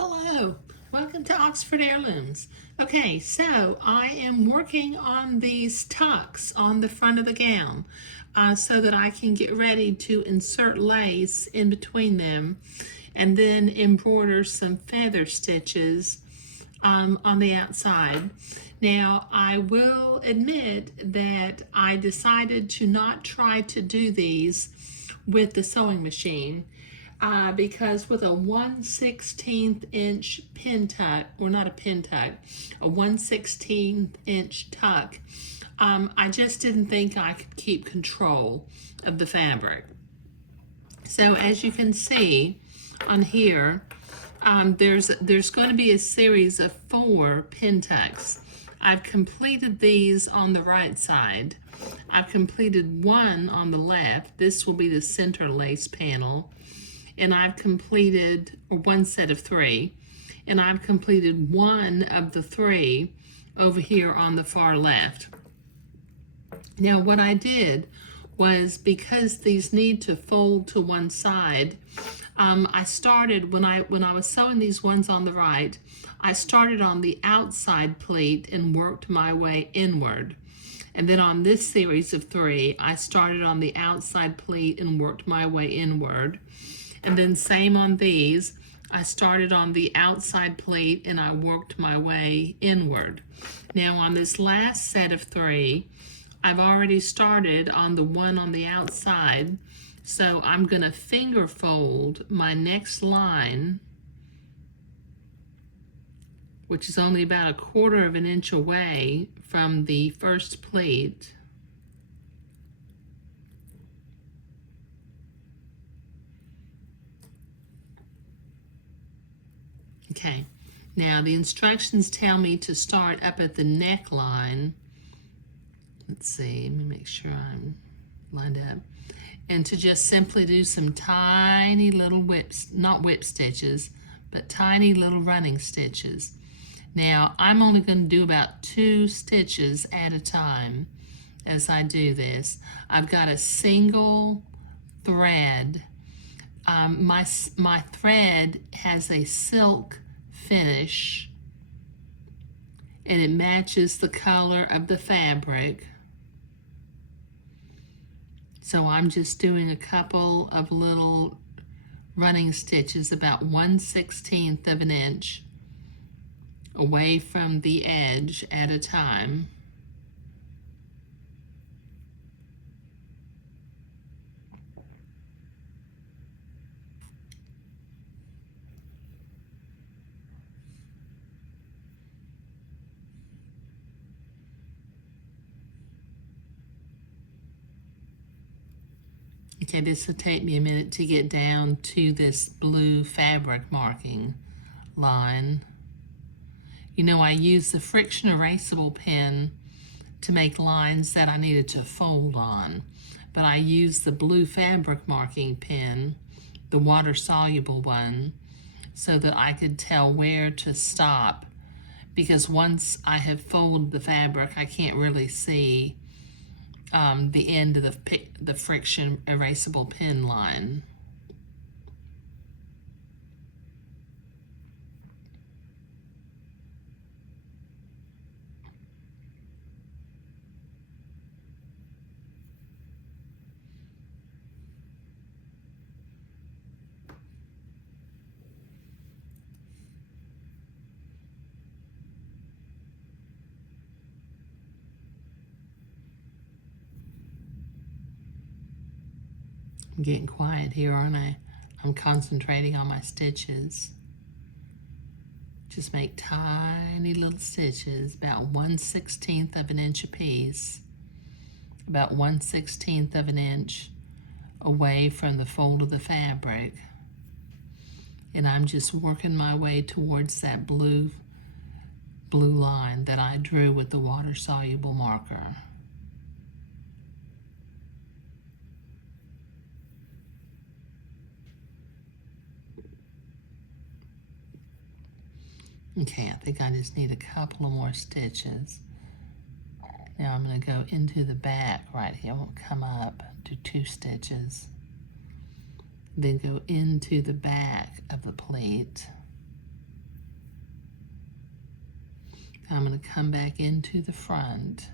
Hello, welcome to Oxford Heirlooms. Okay, so I am working on these tucks on the front of the gown so that I can get ready to insert lace in between them and then embroider some feather stitches on the outside. Now, I will admit that I decided to not try to do these with the sewing machine because with a 1/16 inch pin tuck, or not a pin tuck, a 1/16 inch tuck, I just didn't think I could keep control of the fabric. So as you can see on here, there's going to be a series of 4 pin tucks. I've completed these on the right side. I've completed one on the left. This will be the center lace panel. And I've completed one set of 3. And I've completed one of the 3 over here on the far left. Now what I did was, because these need to fold to one side, I started, when I was sewing these ones on the right, I started on the outside pleat and worked my way inward. And then on this series of 3, I started on the outside pleat and worked my way inward. And then same on these, I started on the outside pleat and I worked my way inward. Now on this last set of 3, I've already started on the one on the outside, so I'm going to finger fold my next line, which is only about 1/4 of an inch away from the first pleat. Okay, now the instructions tell me to start up at the neckline. Let's see, let me make sure I'm lined up. And to just simply do some tiny little whips, not whip stitches, but tiny little running stitches. Now, I'm only going to do about 2 stitches at a time as I do this. I've got a single thread. My thread has a silk finish and it matches the color of the fabric. So I'm just doing a couple of little running stitches about 1/16 of an inch away from the edge at a time. Okay, this will take me a minute to get down to this blue fabric marking line. You know, I used the friction erasable pen to make lines that I needed to fold on, but I used the blue fabric marking pen, the water soluble one, so that I could tell where to stop, because once I have folded the fabric, I can't really see the end of the friction erasable pen line. I'm getting quiet here, aren't I? I'm concentrating on my stitches. Just make tiny little stitches, about 1/16 of an inch apiece, about 1/16 of an inch away from the fold of the fabric. And I'm just working my way towards that blue line that I drew with the water soluble marker. Okay, I think I just need a couple of more stitches. Now I'm going to go into the back right here. I won't come up, do 2 stitches. Then go into the back of the pleat. I'm going to come back into the front.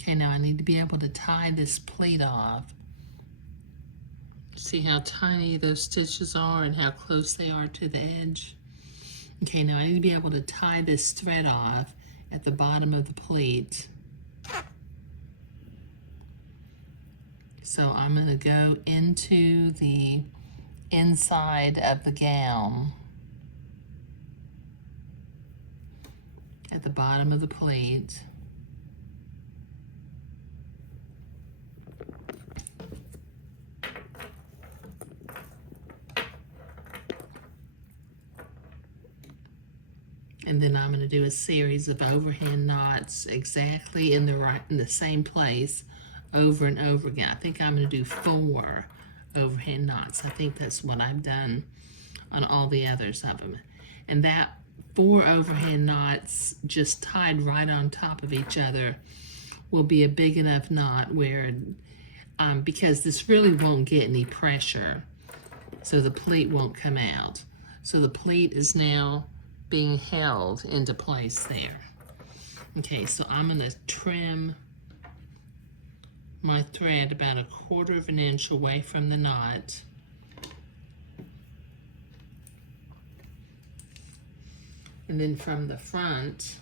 Okay, now I need to be able to tie this pleat off. See how tiny those stitches are and how close they are to the edge? Okay, now I need to be able to tie this thread off at the bottom of the pleat. So I'm going to go into the inside of the gown at the bottom of the pleat. And then I'm going to do a series of overhand knots exactly in the same place over and over again. I think I'm going to do 4 overhand knots. I think that's what I've done on all the others of them. And that 4 overhand knots just tied right on top of each other will be a big enough knot where, because this really won't get any pressure, so the pleat won't come out. So the pleat is now being held into place there. Okay, so I'm going to trim my thread about 1/4 of an inch away from the knot. And then from the front,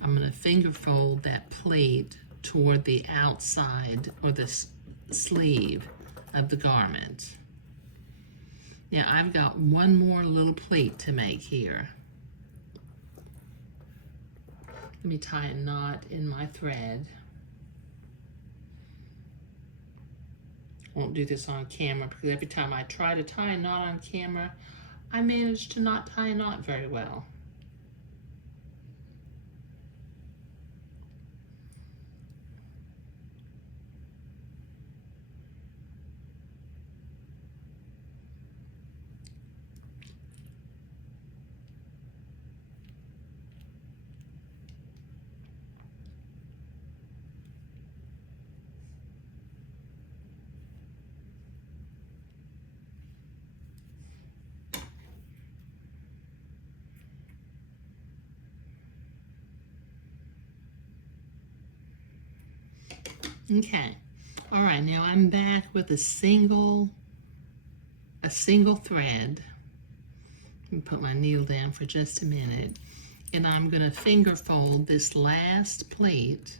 I'm going to finger fold that pleat toward the outside or the sleeve of the garment. Now I've got one more little pleat to make here. Let me tie a knot in my thread. Won't do this on camera because every time I try to tie a knot on camera, I manage to not tie a knot very well. Okay, all right, now I'm back with a single thread. Let me put my needle down for just a minute, and I'm going to finger fold this last pleat.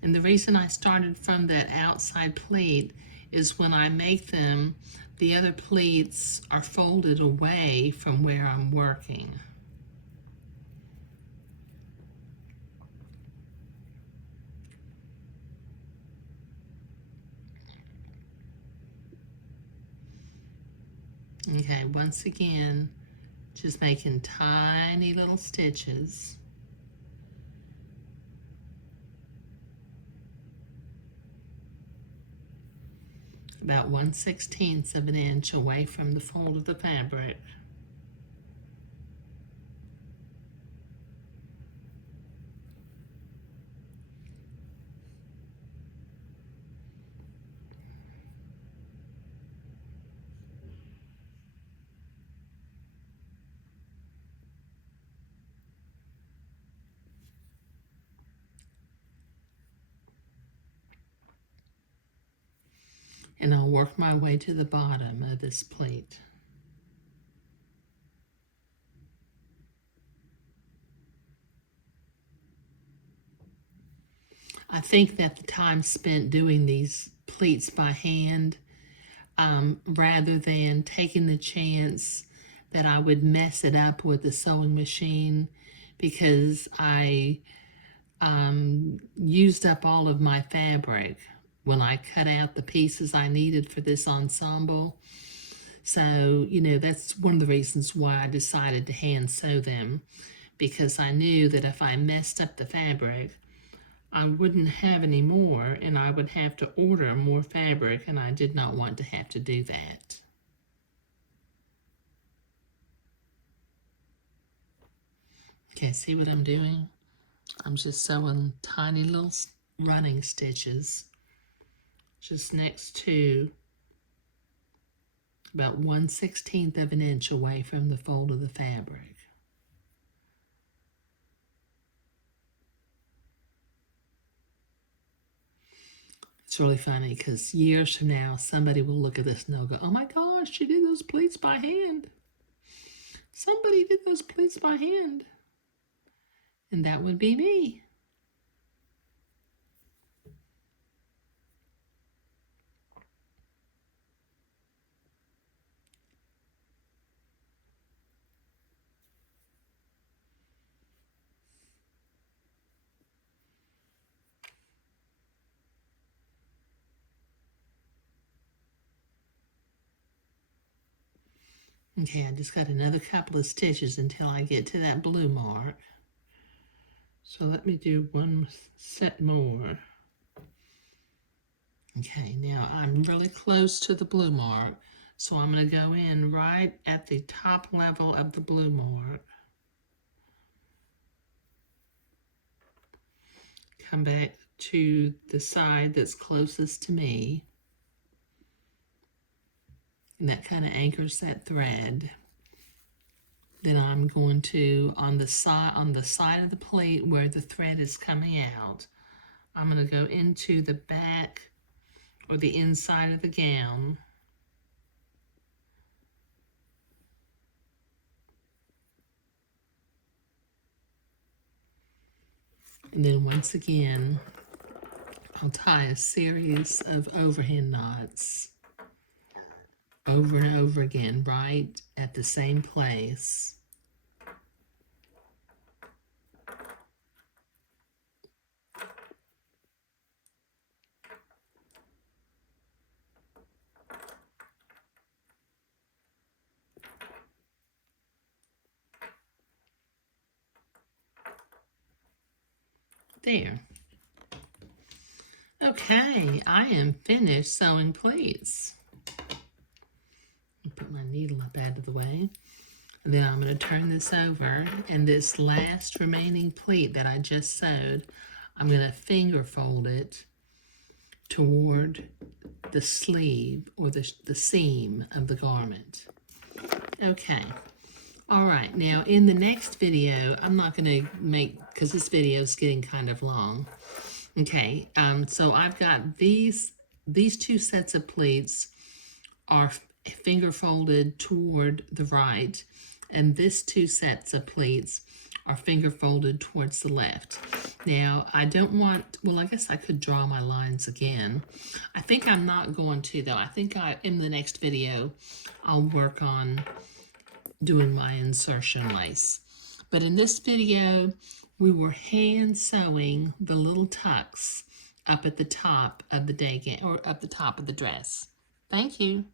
And the reason I started from that outside pleat is when I make them, the other pleats are folded away from where I'm working. Okay, once again, just making tiny little stitches. About 1/16 of an inch away from the fold of the fabric. And I'll work my way to the bottom of this pleat. I think that the time spent doing these pleats by hand, rather than taking the chance that I would mess it up with the sewing machine, because I used up all of my fabric when I cut out the pieces I needed for this ensemble. So, you know, that's one of the reasons why I decided to hand sew them, because I knew that if I messed up the fabric, I wouldn't have any more, and I would have to order more fabric, and I did not want to have to do that. Okay, see what I'm doing? I'm just sewing tiny little running stitches just next to about 1/16 of an inch away from the fold of the fabric. It's really funny because years from now, somebody will look at this and they'll go, oh my gosh, she did those pleats by hand. Somebody did those pleats by hand. And that would be me. Okay, I just got another couple of stitches until I get to that blue mark. So let me do one set more. Okay, now I'm really close to the blue mark, so I'm going to go in right at the top level of the blue mark. Come back to the side that's closest to me. And that kind of anchors that thread. Then I'm going to, on the side of the plate where the thread is coming out, I'm going to go into the back or the inside of the gown. And then once again, I'll tie a series of overhand knots over and over again, right at the same place. There. Okay, I am finished sewing pleats. Put my needle up out of the way. And then I'm going to turn this over, and this last remaining pleat that I just sewed, I'm going to finger fold it toward the sleeve or the seam of the garment. Okay. All right, now in the next video, I'm not going to make, because this video is getting kind of long. Okay, so I've got these two sets of pleats are finger folded toward the right, and this two sets of pleats are finger folded towards the left. Now, I don't want, well, I guess I could draw my lines again. I think I'm not going to, though. I think in the next video, I'll work on doing my insertion lace. But in this video, we were hand sewing the little tucks up at the top of the day gown, or up the top of the dress. Thank you.